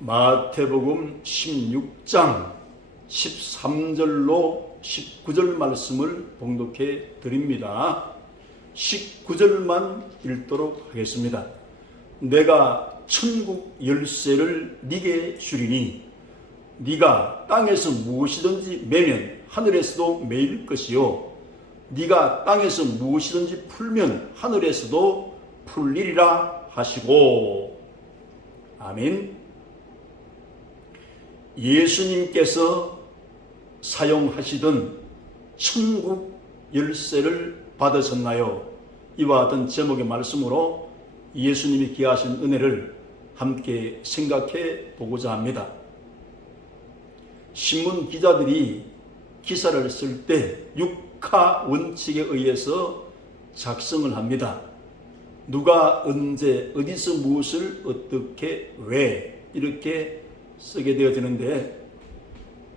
마태복음 16장 13절로 19절 말씀을 봉독해 드립니다. 19절만 읽도록 하겠습니다. 내가 천국 열쇠를 네게 주리니 네가 땅에서 무엇이든지 매면 하늘에서도 매일 것이요 네가 땅에서 무엇이든지 풀면 하늘에서도 풀리리라 하시고. 아멘. 예수님께서 사용하시던 천국 열쇠를 받으셨나요? 이와 같은 제목의 말씀으로 예수님이 기하신 은혜를 함께 생각해 보고자 합니다. 신문 기자들이 기사를 쓸 때 육하 원칙에 의해서 작성을 합니다. 누가 언제 어디서 무엇을 어떻게 왜 이렇게 쓰게 되어지는데,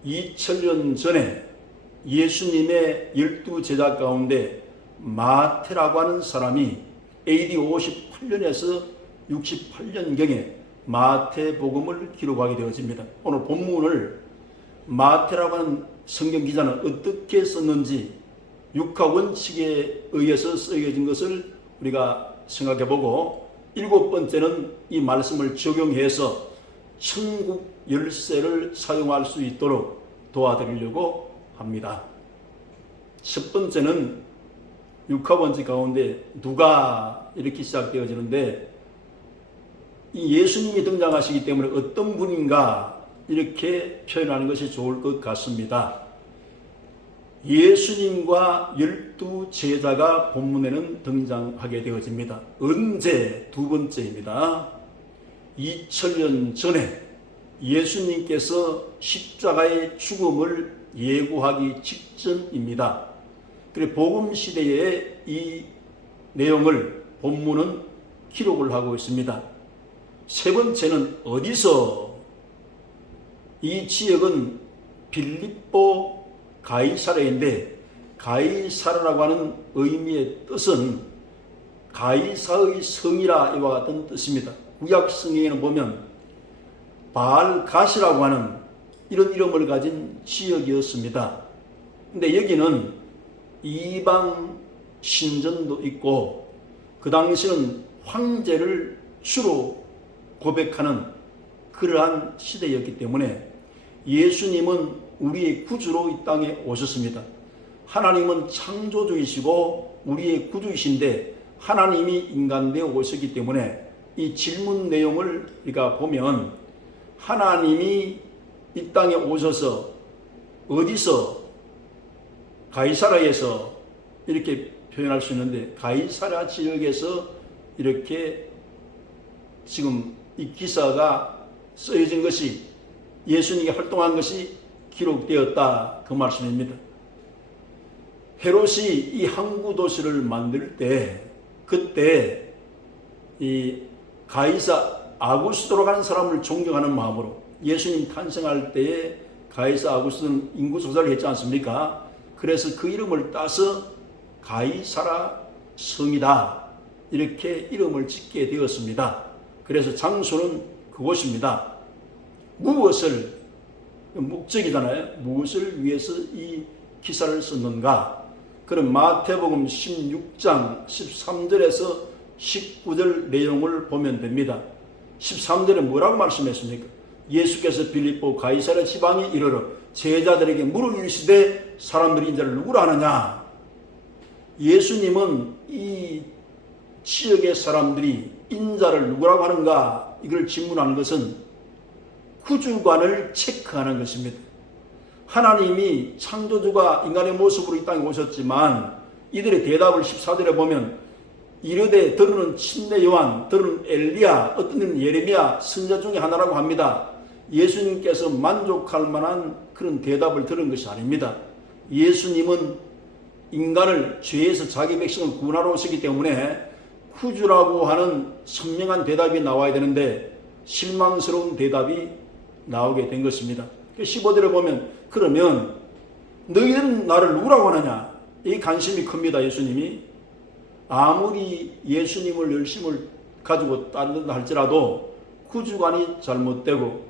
2000년 전에 예수님의 12제자 가운데 마태라고 하는 사람이 AD 58년에서 68년경에 마태복음을 기록하게 되어집니다. 오늘 본문을 마태라고 하는 성경 기자는 어떻게 썼는지 육하 원칙에 의해서 쓰여진 것을 우리가 생각해 보고, 7번째는 이 말씀을 적용해서 천국 열쇠를 사용할 수 있도록 도와드리려고 합니다. 첫 번째는 육하 원칙 가운데 누가 이렇게 시작되어지는데, 이 예수님이 등장하시기 때문에 어떤 분인가 이렇게 표현하는 것이 좋을 것 같습니다. 예수님과 12제자가 본문에는 등장하게 되어집니다. 언제? 두 번째입니다. 2000년 전에 예수님께서 십자가의 죽음을 예고하기 직전입니다. 그리고 복음 시대에 이 내용을 본문은 기록을 하고 있습니다. 세 번째는 어디서? 이 지역은 빌립보 가이사랴인데, 가이사랴라고 하는 의미의 뜻은 가이사의 성이라 이와 같은 뜻입니다. 구약 성경에는 보면 바알갓이라고 하는 이런 이름을 가진 지역이었습니다. 근데 여기는 이방 신전도 있고, 그 당시는 황제를 주로 고백하는 그러한 시대였기 때문에 예수님은 우리의 구주로 이 땅에 오셨습니다. 하나님은 창조주이시고 우리의 구주이신데 하나님이 인간되어 오셨기 때문에 이 질문 내용을 우리가 보면, 하나님이 이 땅에 오셔서 어디서? 가이사랴에서 이렇게 표현할 수 있는데, 가이사랴 지역에서 이렇게 지금 이 기사가 쓰여진 것이, 예수님이 활동한 것이 기록되었다, 그 말씀입니다. 헤롯이 이 항구 도시를 만들 때, 그때 이 가이사 아구스토라고 하는 사람을 존경하는 마음으로, 예수님 탄생할 때에 가이사 아구스토는 인구 조사를 했지 않습니까? 그래서 그 이름을 따서 가이사라 성이다 이렇게 이름을 짓게 되었습니다. 그래서 장소는 그곳입니다. 무엇을, 목적이잖아요. 무엇을 위해서 이 기사를 썼는가? 그럼 마태복음 16장 13절에서 19절 내용을 보면 됩니다. 13절에 뭐라고 말씀했습니까? 예수께서 빌립보 가이사랴 지방에 이르러 제자들에게 물을 이르시되 사람들이 인자를 누구라 하느냐? 예수님은 이 지역의 사람들이 인자를 누구라고 하는가, 이걸 질문하는 것은 구주관을 체크하는 것입니다. 하나님이 창조주가 인간의 모습으로 이 땅에 오셨지만 이들의 대답을 14절에 보면, 이르되 들으는 침례 요한, 들으는 엘리야, 어떤 이는 예레미야 선자 중에 하나라고 합니다. 예수님께서 만족할 만한 그런 대답을 들은 것이 아닙니다. 예수님은 인간을 죄에서 자기 백성을 구원하러 오시기 때문에 구주라고 하는 선명한 대답이 나와야 되는데 실망스러운 대답이 나오게 된 것입니다. 15절에 보면, 그러면 너희들은 나를 누구라고 하느냐? 이 관심이 큽니다. 예수님이 아무리 예수님을 열심을 가지고 따른다 할지라도 구주관이 잘못되고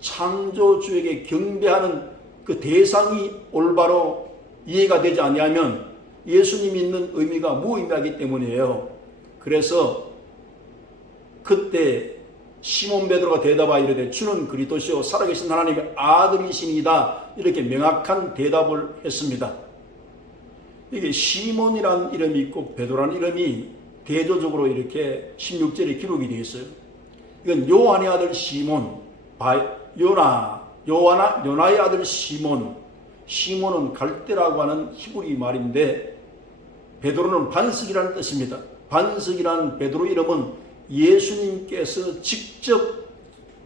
창조주에게 경배하는 그 대상이 올바로 이해가 되지 않으면 예수님이 있는 의미가 무의미하기 때문이에요. 그래서 그때 시몬 베드로가 대답하여 이르되 주는 그리스도시요 살아계신 하나님의 아들이시니이다, 이렇게 명확한 대답을 했습니다. 이게 시몬이라는 이름이 있고 베드로라는 이름이 대조적으로 이렇게 16절에 기록이 되어 있어요. 이건 요한의 아들 시몬, 요나의 아들 시몬. 시몬은 갈대라고 하는 히브리 말인데 베드로는 반석이라는 뜻입니다. 반석이라는 베드로 이름은 예수님께서 직접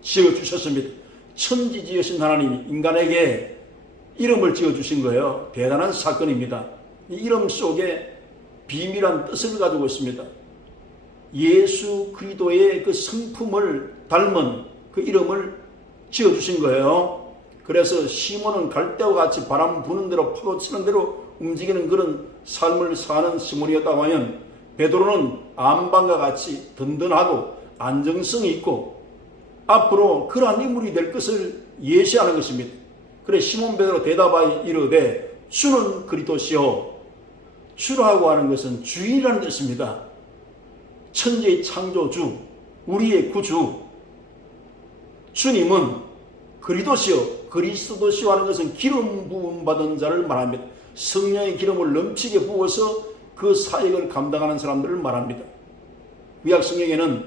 지어주셨습니다. 천지지으신 하나님이 인간에게 이름을 지어주신 거예요. 대단한 사건입니다. 이 이름 속에 비밀한 뜻을 가지고 있습니다. 예수 그리스도의 그 성품을 닮은 그 이름을 지어주신 거예요. 그래서 시몬은 갈대와 같이 바람 부는 대로 파도 치는 대로 움직이는 그런 삶을 사는 시몬이었다고 하면, 베드로는 안방과 같이 든든하고 안정성이 있고 앞으로 그러한 인물이 될 것을 예시하는 것입니다. 그래 시몬 베드로 대답하여 이르되 주는 그리스도시요. 주라고 하는 것은 주인이라는 뜻입니다. 천지의 창조주, 우리의 구주. 주님은 그리스도시요. 그리스도시요 하는 것은 기름 부음 받은 자를 말합니다. 성령의 기름을 넘치게 부어서 그 사역을 감당하는 사람들을 말합니다. 구약 성경에는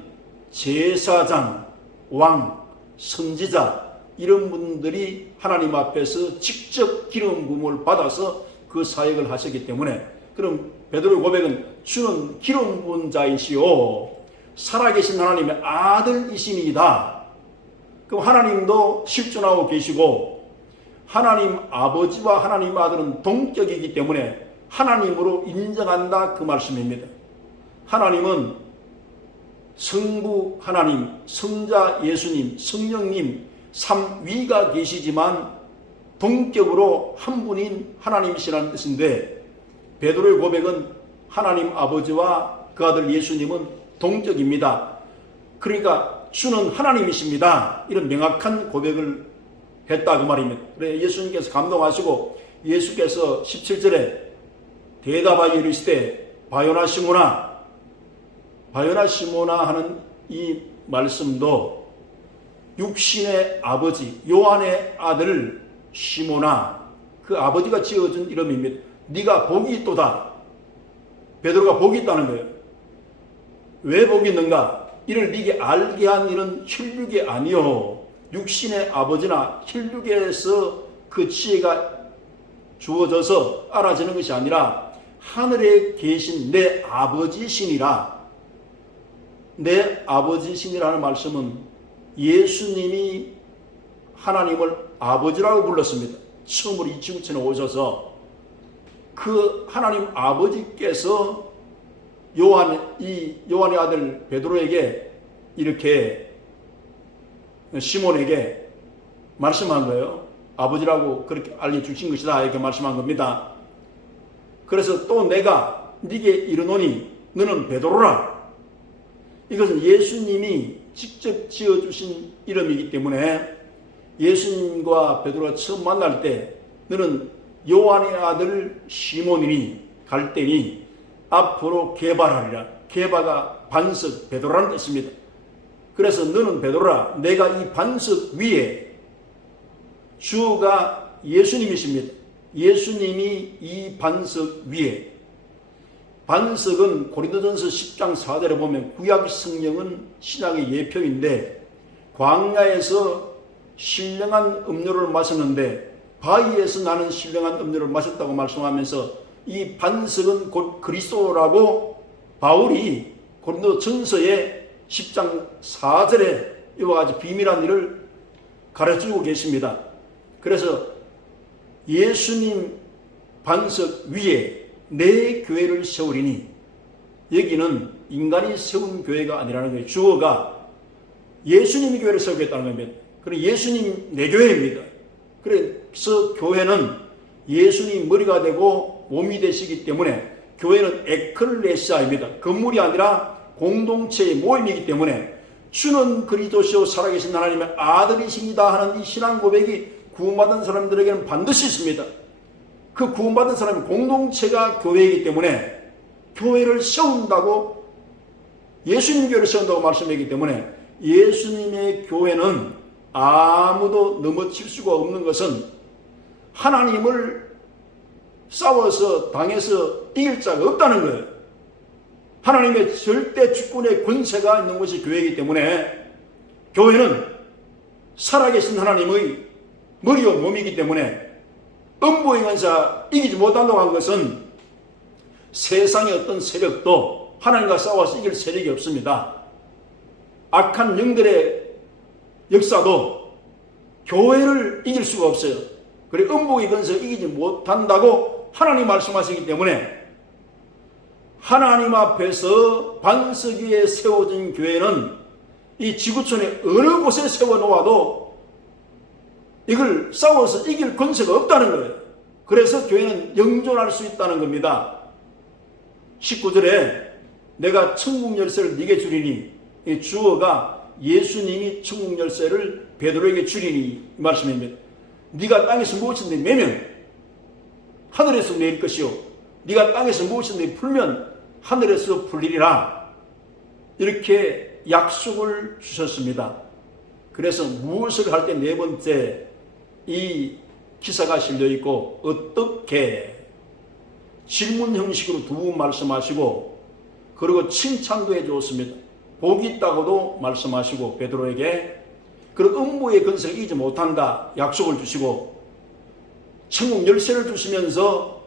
제사장, 왕, 선지자 이런 분들이 하나님 앞에서 직접 기름 부음을 받아서 그 사역을 하셨기 때문에, 그럼 베드로의 고백은 주는 기름 부은 자이시오 살아계신 하나님의 아들이시니이다. 그럼 하나님도 실존하고 계시고 하나님 아버지와 하나님 아들은 동격이기 때문에 하나님으로 인정한다, 그 말씀입니다. 하나님은 성부 하나님, 성자 예수님, 성령님 삼위가 계시지만 동격으로 한 분인 하나님이시라는 뜻인데, 베드로의 고백은 하나님 아버지와 그 아들 예수님은 동격입니다. 그러니까 주는 하나님이십니다, 이런 명확한 고백을 했다, 그 말입니다. 그래 예수님께서 감동하시고 예수께서 17절에 대답하여 이르시되 바요나 시모나 하는 이 말씀도 육신의 아버지 요한의 아들 시모나, 그 아버지가 지어준 이름입니다. 네가 복이 있도다. 베드로가 복이 있다는 거예요. 왜 복이 있는가? 이를 네게 알게 한 이는 혈육이 아니요 육신의 아버지나 혈육에서 그 지혜가 주어져서 알아지는 것이 아니라 하늘에 계신 내 아버지시니라. 내 아버지시니라는 말씀은 예수님이 하나님을 아버지라고 불렀습니다. 처음으로 이 지구촌에 오셔서 그 하나님 아버지께서 요한의 아들 베드로에게 이렇게 시몬에게 말씀한 거예요. 아버지라고 그렇게 알려주신 것이다, 이렇게 말씀한 겁니다. 그래서 또 내가 네게 이르노니 너는 베드로라. 이것은 예수님이 직접 지어주신 이름이기 때문에 예수님과 베드로가 처음 만날 때 너는 요한의 아들 시몬이니 갈대니 앞으로 개발하리라. 개바가 반석, 베드로라는 뜻입니다. 그래서 너는 베드로라. 내가 이 반석 위에, 주가 예수님이십니다. 예수님이 이 반석 위에, 반석은 고린도전서 10장 4절에 보면 구약 성경은 신약의 예표인데, 광야에서 신령한 음료를 마셨는데 바위에서 나는 신령한 음료를 마셨다고 말씀하면서 이 반석은 곧 그리스도라고 바울이 고린도전서의 10장 4절에 이와 같이 비밀한 일을 가르쳐주고 계십니다. 그래서 예수님 반석 위에 내 교회를 세우리니, 여기는 인간이 세운 교회가 아니라는 거예요. 주어가 예수님이 교회를 세우겠다는 겁니다. 그리고 예수님 내 교회입니다. 그래서 교회는 예수님 머리가 되고 몸이 되시기 때문에 교회는 에클레시아입니다. 건물이 아니라 공동체의 모임이기 때문에 주는 그리스도시요 살아계신 하나님의 아들이십니다 하는 이 신앙 고백이 구원받은 사람들에게는 반드시 있습니다. 그 구원받은 사람의 공동체가 교회이기 때문에 교회를 세운다고, 예수님 교회를 세운다고 말씀하기 때문에 예수님의 교회는 아무도 넘어칠 수가 없는 것은 하나님을 싸워서 당해서 이길 자가 없다는 거예요. 하나님의 절대 주권의 권세가 있는 것이 교회이기 때문에 교회는 살아계신 하나님의 머리와 몸이기 때문에 음부의 권세가 이기지 못한다고 한 것은 세상의 어떤 세력도 하나님과 싸워서 이길 세력이 없습니다. 악한 영들의 역사도 교회를 이길 수가 없어요. 그리고 음부의 권세가 이기지 못한다고 하나님 말씀하시기 때문에 하나님 앞에서 반석 위에 세워진 교회는 이 지구촌의 어느 곳에 세워놓아도 이걸 싸워서 이길 권세가 없다는 거예요. 그래서 교회는 영존할 수 있다는 겁니다. 19절에 내가 천국 열쇠를 네게 주리니, 이 주어가 예수님이 천국 열쇠를 베드로에게 주리니 이 말씀입니다. 네가 땅에서 무엇이든지 매면 하늘에서 내릴 것이요 네가 땅에서 무엇이든지 풀면 하늘에서 풀리리라, 이렇게 약속을 주셨습니다. 그래서 무엇을 할 때 네 번째 이 기사가 실려 있고 어떻게 질문 형식으로 두 번 말씀하시고 그리고 칭찬도 해 주었습니다. 복이 있다고도 말씀하시고 베드로에게, 그리고 음부의 권세를 이기지 못한다 약속을 주시고 천국 열쇠를 주시면서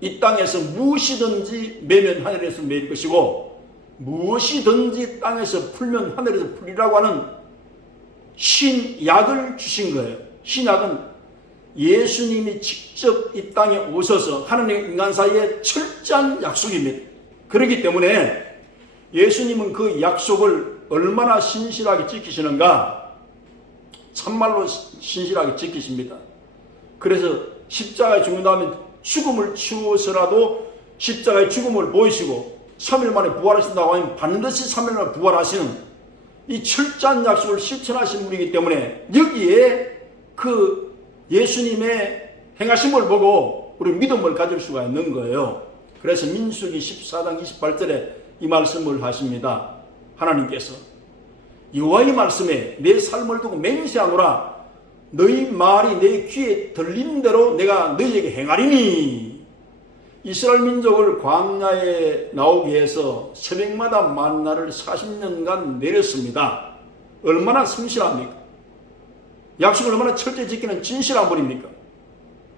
이 땅에서 무엇이든지 매면 하늘에서 매일 것이고 무엇이든지 땅에서 풀면 하늘에서 풀리라고 하는 신약을 주신 거예요. 신약은 예수님이 직접 이 땅에 오셔서 하나님과 인간 사이에 철저한 약속입니다. 그렇기 때문에 예수님은 그 약속을 얼마나 신실하게 지키시는가, 참말로 신실하게 지키십니다. 그래서 십자가에 죽는 다음에 죽음을 치워서라도 십자가의 죽음을 보이시고 3일 만에 부활하신다고 하면 반드시 3일 만에 부활하시는 이 철저한 약속을 실천하신 분이기 때문에 여기에 그 예수님의 행하신 걸 보고 우리 믿음을 가질 수가 있는 거예요. 그래서 민수기 14장 28절에 이 말씀을 하십니다. 하나님께서 여호와의 말씀에 내 삶을 두고 맹세하노라. 너희 말이 내 귀에 들린 대로 내가 너희에게 행하리니. 이스라엘 민족을 광야에 나오게 해서 새벽마다 만나를 40년간 내렸습니다. 얼마나 성실합니까? 약속을 얼마나 철저히 지키는 진실한 분입니까?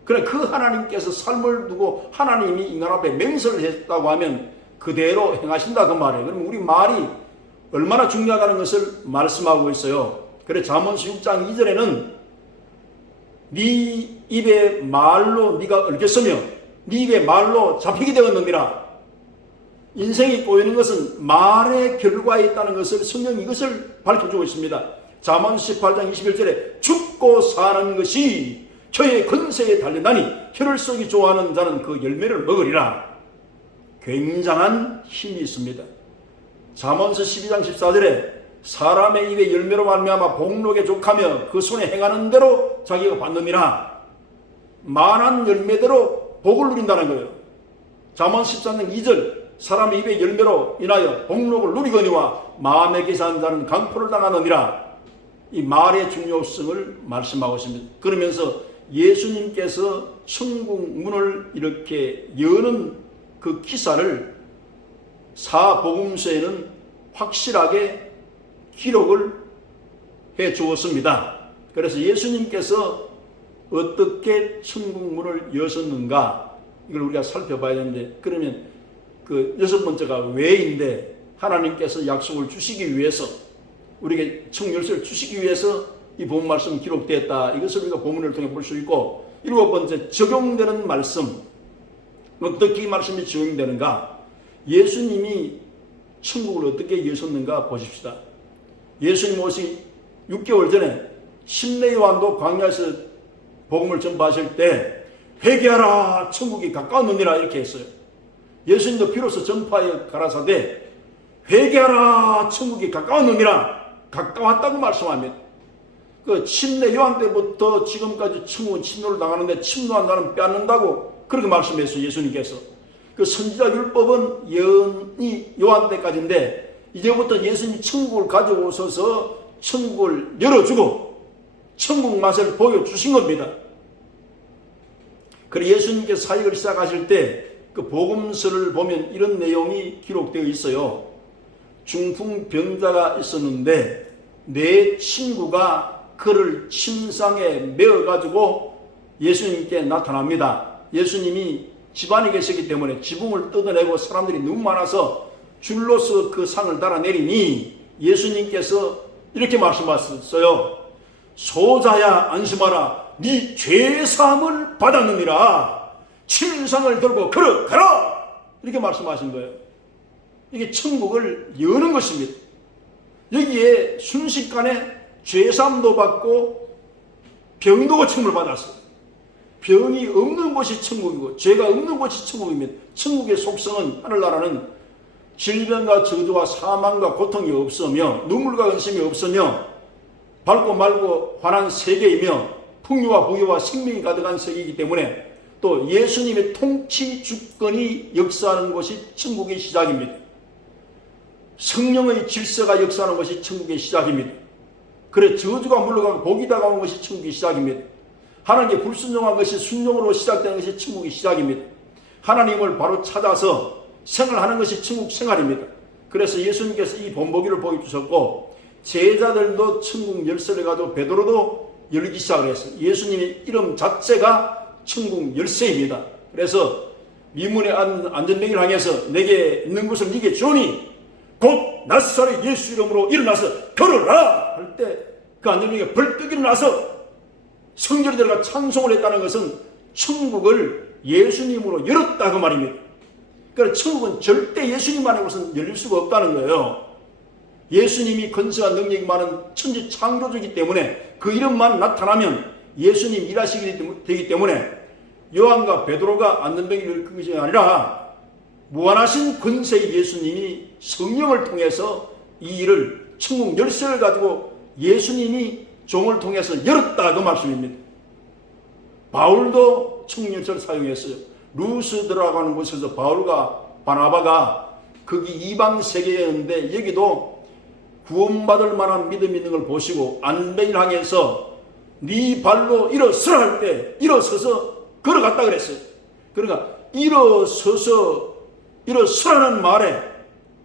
그래, 그 하나님께서 삶을 두고 하나님이 인간 앞에 맹세를 했다고 하면 그대로 행하신다 그 말이에요. 그럼 우리 말이 얼마나 중요하다는 것을 말씀하고 있어요. 그래, 잠언서 6장 2절에는 네 입의 말로 네가 얽혔으며 네 입의 말로 잡히게 되었느니라. 인생이 꼬이는 것은 말의 결과에 있다는 것을 성경이 이것을 밝혀주고 있습니다. 잠언서 18장 21절에 죽고 사는 것이 혀의 권세에 달린다니 혀를 쏘기 좋아하는 자는 그 열매를 먹으리라. 굉장한 힘이 있습니다. 잠언서 12장 14절에 사람의 입의 열매로 말미암아 복록에 족하며 그 손에 행하는 대로 자기가 받느니라. 만한 열매대로 복을 누린다는 거예요. 잠언 13장 2절 사람의 입의 열매로 인하여 복록을 누리거니와 마음에 계산한 자는 강포를 당하느니라. 이 말의 중요성을 말씀하고 있습니다. 그러면서 예수님께서 천국 문을 이렇게 여는 그 기사를 사복음서에는 확실하게 기록을 해 주었습니다. 그래서 예수님께서 어떻게 천국 문을 여셨는가, 이걸 우리가 살펴봐야 되는데, 그러면 그 여섯 번째가 왜인데, 하나님께서 약속을 주시기 위해서, 우리에게 천국 열쇠를 주시기 위해서 이 본 말씀이 기록되었다. 이것을 우리가 본문을 통해 볼 수 있고, 일곱 번째 적용되는 말씀. 어떻게 이 말씀이 적용되는가? 예수님이 천국을 어떻게 여셨는가 보십시다. 예수님 오시 6개월 전에 심내 요한도 광야에서 복음을 전파하실 때 회개하라 천국이 가까웠느니라 이렇게 했어요. 예수님도 비로소 전파에 가라사대 회개하라, 천국이 가까운 놈이라. 가까웠다고 말씀합니다. 그 침례 요한 때부터 지금까지 천국은 침노를 당하는데 침노한 자는 빼앗는다고 그렇게 말씀했어요. 예수님께서. 그 선지자 율법은 예언이 요한 때까지인데 이제부터 예수님 천국을 가져오셔서 천국을 열어주고 천국 맛을 보여주신 겁니다. 그래서 예수님께서 사역을 시작하실 때 그 복음서를 보면 이런 내용이 기록되어 있어요. 중풍병자가 있었는데 내 친구가 그를 침상에 메어가지고 예수님께 나타납니다. 예수님이 집안에 계시기 때문에 지붕을 뜯어내고 사람들이 너무 많아서 줄로서 그 상을 달아내리니 예수님께서 이렇게 말씀하셨어요. 소자야 안심하라. 네 죄사함을 받았느니라. 침상을 들고 걸어가라. 이렇게 말씀하신 거예요. 이게 천국을 여는 것입니다. 여기에 순식간에 죄사함도 받고 병도 고침을 받았어요. 병이 없는 곳이 천국이고 죄가 없는 곳이 천국입니다. 천국의 속성은 하늘나라는 질병과 저주와 사망과 고통이 없으며 눈물과 은심이 없으며 밝고 맑고 환한 세계이며 풍요와 부유와 생명이 가득한 세계이기 때문에 또 예수님의 통치 주권이 역사하는 곳이 천국의 시작입니다. 성령의 질서가 역사하는 것이 천국의 시작입니다. 그래 저주가 물러가고 복이 다가오는 것이 천국의 시작입니다. 하나님께 불순종한 것이 순종으로 시작되는 것이 천국의 시작입니다. 하나님을 바로 찾아서 생활하는 것이 천국 생활입니다. 그래서 예수님께서 이 본보기를 보여주셨고 제자들도 천국 열쇠를 가지고 베드로도 열기 시작을 했어요. 예수님의 이름 자체가 천국 열쇠입니다. 그래서 미문의 안전뱅이를 향해서 내게 있는 것을 네게 주오니 곧 나사렛 예수 이름으로 일어나서 걸어라 할 때 그 안전뱅이가 벌떡 일어나서 성전에 들어가 찬송을 했다는 것은 천국을 예수님으로 열었다 그 말입니다. 그러니까 천국은 절대 예수님 안에 것은 열릴 수가 없다는 거예요. 예수님이 건설한 능력이 많은 천지 창조주이기 때문에 그 이름만 나타나면 예수님 일하시게 되기 때문에 요한과 베드로가 안전뱅이를 끄는 것이 아니라 무한하신 권세의 예수님이 성령을 통해서 이 일을 천국 열쇠를 가지고 예수님이 종을 통해서 열었다 그 말씀입니다. 바울도 천국 열쇠를 사용했어요. 루스드라고 하는 곳에서 바울과 바나바가 거기 이방 세계였는데 여기도 구원받을 만한 믿음이 있는 걸 보시고 안배를 향해서 네 발로 일어서라 할 때 일어서서 걸어갔다 그랬어요. 그러니까 일어서라는 말에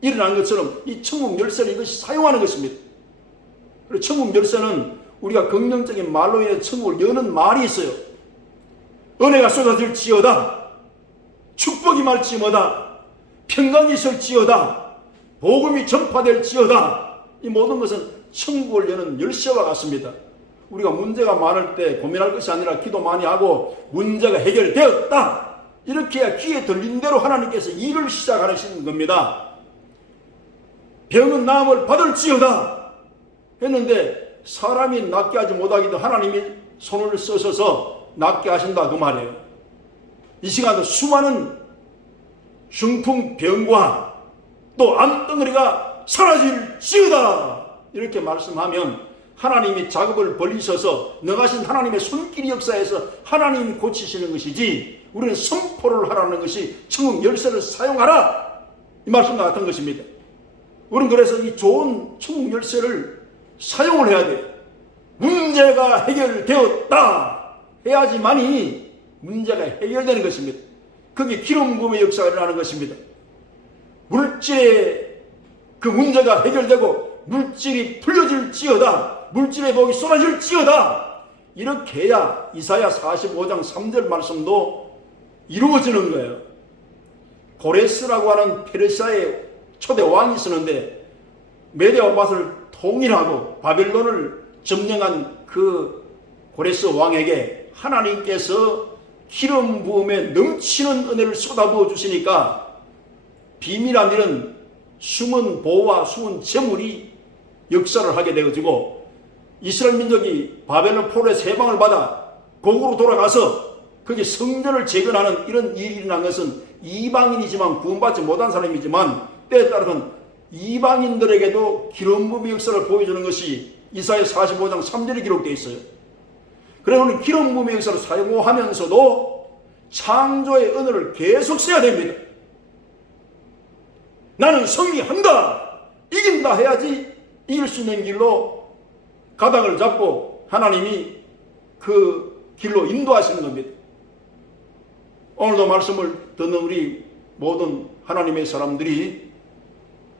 일어난 것처럼 이 천국 열쇠를 이것이 사용하는 것입니다. 그리고 천국 열쇠는 우리가 긍정적인 말로 인해 천국을 여는 말이 있어요. 은혜가 쏟아질지어다, 축복이 말지어다, 평강이 있을지어다, 복음이 전파될지어다. 이 모든 것은 천국을 여는 열쇠와 같습니다. 우리가 문제가 많을 때 고민할 것이 아니라 기도 많이 하고 문제가 해결되었다 이렇게 해야 귀에 들린 대로 하나님께서 일을 시작하시는 겁니다. 병은 나음을 받을지어다 했는데 사람이 낫게 하지 못하기도 하나님이 손을 써셔서 낫게 하신다 그 말이에요. 이 시간도 수많은 중풍병과 또 암덩어리가 사라질지어다 이렇게 말씀하면 하나님이 작업을 벌리셔서 능하신 하나님의 손길이 역사해서 하나님이 고치시는 것이지 우리는 선포를 하라는 것이 천국 열쇠를 사용하라 이 말씀과 같은 것입니다. 우리는 그래서 이 좋은 천국 열쇠를 사용을 해야 돼요. 문제가 해결되었다 해야지만이 문제가 해결되는 것입니다. 그게 기름 부음의 역사가 일어나는 것입니다. 물질의 그 문제가 해결되고 물질이 풀려질지어다 물질의 복이 쏟아질지어다 이렇게 해야 이사야 45장 3절 말씀도 이루어지는 거예요. 고레스라고 하는 페르시아의 초대 왕이 있었는데 메대와 밧을 통일하고 바벨론을 점령한 그 고레스 왕에게 하나님께서 기름 부음에 넘치는 은혜를 쏟아부어 주시니까 비밀한 일은 숨은 보호와 숨은 재물이 역사를 하게 되어지고 이스라엘 민족이 바벨론 포로의 해방을 받아 고국으로 돌아가서 거기 성전을 재건하는 이런 일이 일어난 것은 이방인이지만 구원받지 못한 사람이지만 때에 따라서는 이방인들에게도 기름 부음의 역사를 보여주는 것이 이사야 45장 3절에 기록되어 있어요. 그러면 기름 부음의 역사를 사용하면서도 창조의 언어를 계속 써야 됩니다. 나는 승리한다, 이긴다 해야지 이길 수 있는 길로 가닥을 잡고 하나님이 그 길로 인도하시는 겁니다. 오늘도 말씀을 듣는 우리 모든 하나님의 사람들이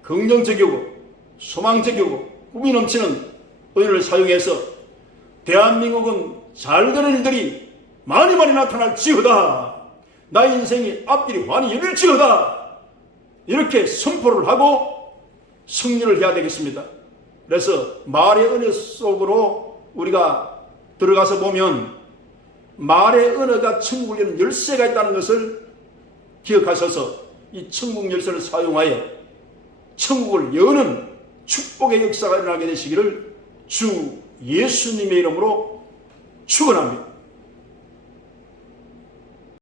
긍정적이고 소망적이고 꿈이 넘치는 은혜를 사용해서 대한민국은 잘 되는 일들이 많이 나타날지어다, 나의 인생이 앞길이 환히 열릴지어다, 이렇게 선포를 하고 승리를 해야 되겠습니다. 그래서 말의 은혜 속으로 우리가 들어가서 보면 말의 언어가 천국을 여는 열쇠가 있다는 것을 기억하셔서 이 천국 열쇠를 사용하여 천국을 여는 축복의 역사가 일어나게 되시기를 주 예수님의 이름으로 축원합니다.